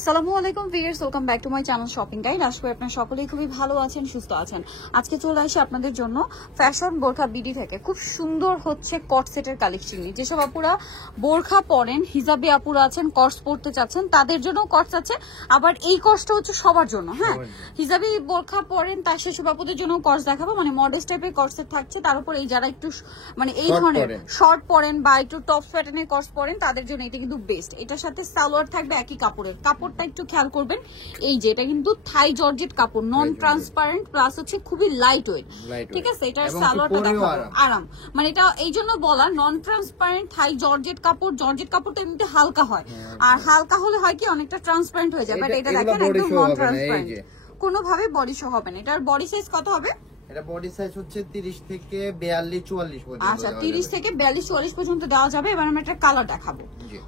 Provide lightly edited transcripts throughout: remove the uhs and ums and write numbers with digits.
আসসালামু আলাইকুম viewers, welcome back to my channel shopping guide. আশা করি আপনারা সকলেই খুবই ভালো আছেন, সুস্থ আছেন। আজকে চলে আসি আপনাদের জন্য ফ্যাশন বোরখা বিডি থেকে খুব সুন্দর হচ্ছে কট সেটের কালেকশন নিয়ে। যেসব আপুরা বোরখা পরেন, হিজাবি আপুরা আছেন, কটস পরতে চাচ্ছেন, তাদের জন্য কটস আছে। আবার এই কটসটা হচ্ছে সবার জন্য। হ্যাঁ, হিজাবি বোরখা পরেন তার সেসব আপুদের জন্য কটস দেখাবো। মানে মডেস্ট টাইপের কট সেট থাকছে। তার উপর এই যারা একটু মানে এই ধরনের শর্ট পরেন বা একটু টপ প্যাটার্নের কটস পরেন তাদের জন্য এটা কিন্তু বেস্ট। এটার সাথে সালোয়ার থাকবে একই কাপড়ের। কাপড়টা একটু খেয়াল করবেন, এই যে এটা কিন্তু থাই জর্জেট কাপড়, নন ট্রান্সপারেন্ট, প্লাস হচ্ছে খুবই লাইট ওয়েট। ঠিক আছে, এটার সালোয়ারটা দেখাবো আরাম। মানে এটা এই জন্য বলা নন ট্রান্সপারেন্ট থাই জর্জেট কাপড়। জর্জেট কাপড়টা এমনিতে হালকা হয়, আর হালকা হলে হয় কি অনেকটা ট্রান্সপারেন্ট হয়ে যায়। বাট এটা দেখেন একদম নন ট্রান্সপারেন্ট, কোনোভাবে বডি শো হবে না। এটার বডি সাইজ কত হবে? এটা বডি সাইজ হচ্ছে 30 থেকে 42 44 পর্যন্ত। আচ্ছা, 30 থেকে 42 44 পর্যন্ত দেওয়া যাবে। এবার আমরা একটা কালার দেখাবো,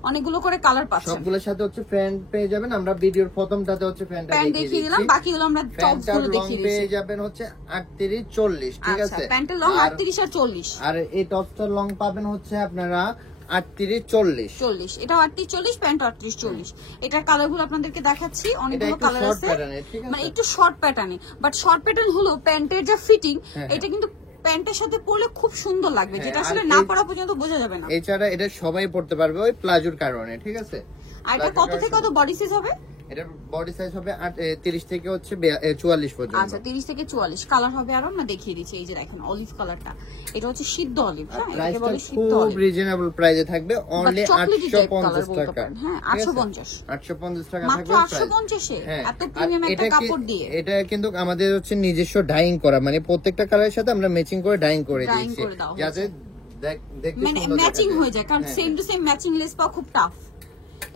অনেকগুলো করে কালার পাচ্ছেন। সবগুলোর সাথে হচ্ছে ফ্যান পেয়ে যাবেন। আমরা ভিডিওর প্রথমটাতে হচ্ছে ফ্যানটা দেখিয়ে দিলাম, বাকিগুলো আমরা টপসগুলো দেখিয়ে দিচ্ছি। পেয়ে যাবেন হচ্ছে 38 40। ঠিক আছে, আচ্ছা, প্যান্টের লং 38 আর 40। আর এই টপসটার লং পাবেন হচ্ছে আপনারা 38 40। এটা 38 40, প্যান্ট 38 40। এটার কালারগুলো আপনাদেরকে দেখাচ্ছি, অনেকগুলো কালার আছে। মানে একটু শর্ট প্যাটার্নে, বাট শর্ট প্যাটার্ন হলো প্যান্টের যা ফিটিং, এটা কিন্তু প্যান্টের সাথে পরলে খুব সুন্দর লাগবে, যেটা আসলে না পরা পর্যন্ত বোঝা যাবে না। এছাড়া এটা সবাই পড়তে পারবে ওই প্লাজোর কারণে। ঠিক আছে, আর এটা কত থেকে কত বডি সাইজ হবে? এটা বডি সাইজ হবে 30 থেকে হচ্ছে 44 পর্যন্ত। আচ্ছা, 30 থেকে 44। কালার হবে আরো না, দেখিয়ে দিচ্ছি। এই যে দেখেন অলিভ কালারটা, এটা হচ্ছে সিদ্ধ অলিভ। হ্যাঁ, এটাকে বলে সিদ্ধ অলিভ। খুব রিজনেবল প্রাইসে থাকবে, অনলি 850 টাকা। হ্যাঁ, 850 টাকা মাত্র থাকবে 850 এ এত প্রিমিয়াম একটা কাপড় দিয়ে। এটা কিন্তু আমাদের হচ্ছে নিজস্ব ডাইং করা, মানে প্রত্যেকটা কালারের সাথে আমরা ম্যাচিং করে ডাইং করে দিয়েছি, যাতে দেখতে মানে ম্যাচিং হয়ে যায়। কারণ same to same matching less পাওয়া খুব টাফ।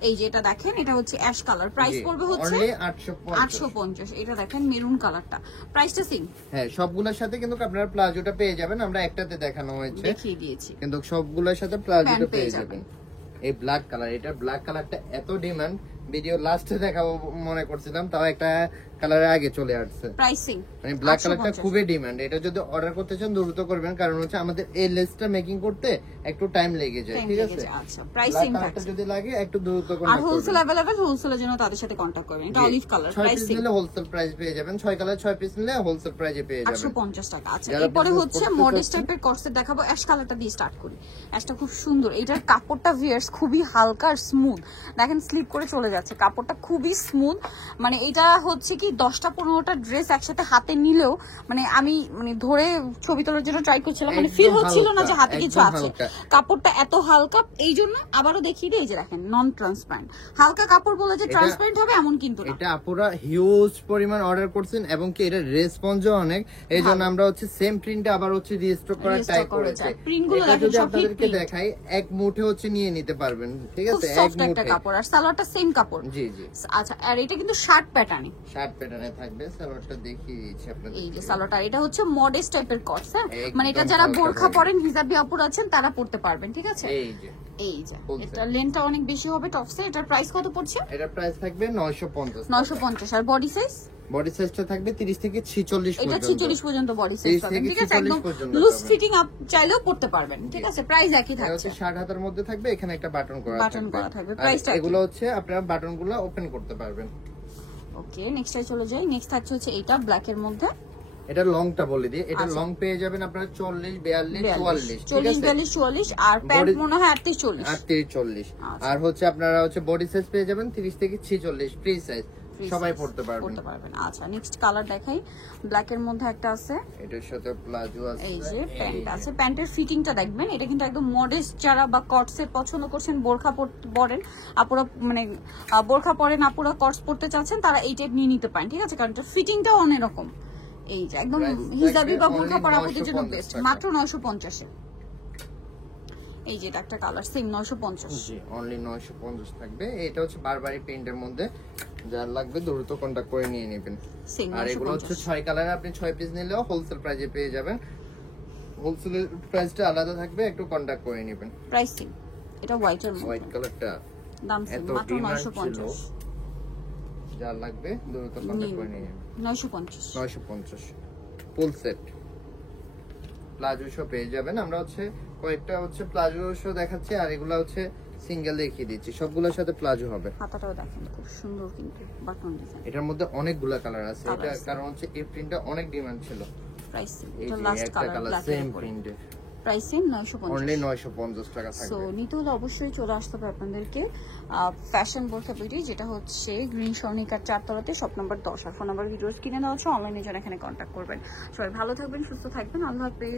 এই যে এটা দেখেন, এটা হচ্ছে অ্যাশ কালার, প্রাইস পড়বে হচ্ছে 850। এটা দেখেন মেরুন কালারটা, প্রাইসটা সেম। হ্যাঁ, সবগুলোর সাথে কিন্তু আপনারা প্লাজোটা পেয়ে যাবেন। আমরা একটাতে দেখানো হয়েছে, দেখিয়ে দিয়েছি, কিন্তু সবগুলোর সাথে প্লাজোটা পেয়ে যাবেন। এই ব্ল্যাক কালার, এটা ব্ল্যাক কালারটা এত ডিমান্ড, ভিডিও লাস্টে দেখাবো মনে করছিলাম, তাও একটা কালারের আগে চলে আসছে। প্রাইসিং মানে ব্ল্যাক কালারটা খুবই ডিমান্ড। এটা যদি অর্ডার করতে চান দ্রুত করবেন, কারণ হচ্ছে আমাদের এই লেসটা মেকিং করতে একটু টাইম লেগে যায়। ঠিক আছে, আচ্ছা, প্রাইসিং যদি লাগে একটু দ্রুত করবেন। আর হোলসেল अवेलेबल, হোলসেলের জন্য তাদের সাথে কন্টাক্ট করবেন। এটা অলিভ কালার, 6 পিস নিলে হোলসেল প্রাইস পেয়ে যাবেন। 6 কালার 6 পিস নিলে হোলসেল প্রাইসে পেয়ে যাবেন 850 টাকা। আচ্ছা, এরপরে হচ্ছে মডেস্ট টাইপের কটসেট দেখাবো। অ্যাশ কালারটা দিয়ে স্টার্ট করি। অ্যাশটা খুব সুন্দর, এটার কাপড়টা ভিয়ার্স খুবই হালকা আর স্মুথ। দেখেন স্লিপ করে চলে যাচ্ছে, কাপড়টা খুবই স্মুথ। মানে এটা হচ্ছে কি 10টা 15টা ড্রেস একসাথে হাতে নিলেও মানে আমি মানে ধরে ছবি তোলার জন্য ট্রাই করছিলাম, মানে ফিল হচ্ছিল না যে হাতে কিছু আছে। কাপড়টা এত হালকা, এই জন্য আবারও দেখিয়ে দিই, এই যে দেখেন নন ট্রান্সপারেন্ট। হালকা কাপড় বলে যে ট্রান্সপারেন্ট হবে এমন কিন্তু না। এটা আপুরা হিউজ পরিমাণ অর্ডার করছেন এবং কি এটা রেসপন্সও অনেক, এইজন্য আমরা হচ্ছে সেম প্রিন্টটা আবার হচ্ছে রিস্টক করার ট্রাই করেছি। প্রিন্টগুলো যদি আপনাদেরকে দেখাই, এক মুঠে হচ্ছে নিয়ে নিতে পারবেন। ঠিক আছে, এক মুঠে কাপড়, আর সালোয়ারটা সেম কাপড়। জি জি। আচ্ছা, আর এটা কিন্তু শার্ট প্যাটার্নে, শার্ট প্যাটার্নে থাকবে। সালোয়ারটা দেখিয়ে দিচ্ছি আপনাদের। এই যে সালোয়ারটা, এটা হচ্ছে মডেস্ট টাইপের কটস। হ্যাঁ, মানে এটা যারা বোরখা পরেন, হিজাবি আপুরা আছেন, তারা পড়তে পারবেন। ঠিক আছে, এই যে এটা লেন্থটা অনেক বেশি হবে টপসে। এটার প্রাইস কত পড়ছে? এটার প্রাইস থাকবে 950। আর বডি সাইজ? বডি সাইজটা থাকবে 30 থেকে 46 পর্যন্ত। এটা 46 পর্যন্ত বডি সাইজ পাবেন। ঠিক আছে, একদম লুজ ফিটিং আপ চাইলেও পড়তে পারবেন। ঠিক আছে, প্রাইস একই থাকছে। 60 হাতের মধ্যে থাকবে, এখানে একটা বাটন করা থাকবে। প্রাইসটা এগুলো হচ্ছে আপনারা বাটনগুলো ওপেন করতে পারবেন। ওকে, নেক্সটে চলে যাই। নেক্সট থাকছে হচ্ছে এটা ব্ল্যাক এর মধ্যে। এটা লংটা বলে দিই, এটা লং পেয়ে যাবেন আপনারা 40 42 44। 40 42 44, আর প্যান্ট মনে হয় 38 40। আর হচ্ছে আপনারা হচ্ছে বডি সাইজ পেয়ে যাবেন 30 থেকে 46 ফ্রি সাইজ, সবাই পড়তে পারবেন। আচ্ছা, নেক্সট কালার দেখাই। ব্ল্যাক এর মধ্যে একটা আছে, এটার সাথে প্লাজো আছে। এই যে প্যান্ট আছে। প্যান্টের ফিটিংটা দেখবেন, এটা কিন্তু একদম মডেস্ট যারা বা কট সেট পছন্দ করছেন, বোরখা পরেন আপুরা, মানে বোরখা পরেন আপুরা, কটস পরতে চাচ্ছেন, তারা এই টাইপ নিয়ে নিতে পারেন। ঠিক আছে, কারণ এটার ফিটিংটাও অন্যরকম। এই যে একদম হিজাবি বা বোরখা পরা আপুদের জন্য বেস্ট, মাত্র 950 এ। এই যে এটা একটা কালার, সেম 950। জি, অনলি 950 থাকবে। এটা হচ্ছে বারবারি প্রিন্টের মধ্যে, যার লাগবে দ্রুত কন্টাক্ট করে নিয়ে নেবেন। আর এগুলো হচ্ছে 6 কালারে, আপনি 6 পিস নিলেও হোলসেল প্রাইসে পেয়ে যাবেন। হোলসেলের প্রাইসটা আলাদা থাকবে, একটু কন্টাক্ট করে নেবেন। প্রাইসিং এটা হোয়াইটের মধ্যে, হোয়াইট কালারটা দাম সেম, মাত্র 950। যার লাগবে দ্রুত কন্টাক্ট করে নিয়ে নেবেন। 950 ফুল সেট প্লাজো শো পেয়ে যাবেন। আমরা হচ্ছে কয়েকটা হচ্ছে প্লাজো শো দেখাচ্ছি, আর এগুলা হচ্ছে সিঙ্গেল দেখিয়ে দিচ্ছি, সবগুলোর সাথে প্লাজো হবে। হাতাটাও দেখেন খুব সুন্দর কিন্তু বাটন ডিজাইন। এটার মধ্যে অনেকগুলা কালার আছে, এটা কারণ হচ্ছে এই প্রিন্টটা অনেক ডিমান্ড ছিল। প্রাইস এই এটা যে লাস্ট একটা কালার কালার ব্ল্যাক সেম এর উপরে। প্রিন্টের, প্রাইসিং 950 অনলি 950 টাকা সো থাকবে। নিতে হলে অবশ্যই চলে আসতে হবে আপনাদেরকে ফ্যাশন বোরখা বিউটি, যেটা হচ্ছে গ্রিন সনিকার 4 তলাতে, শপ নাম্বার 10। আর ফোন নাম্বার ভিডিওস কিনে দেওয়া হচ্ছে, অনলাইনে জন্য এখানে কন্ট্যাক্ট করবেন। সবাই ভালো থাকবেন, সুস্থ থাকবেন, আল্লাহ হাফেজ।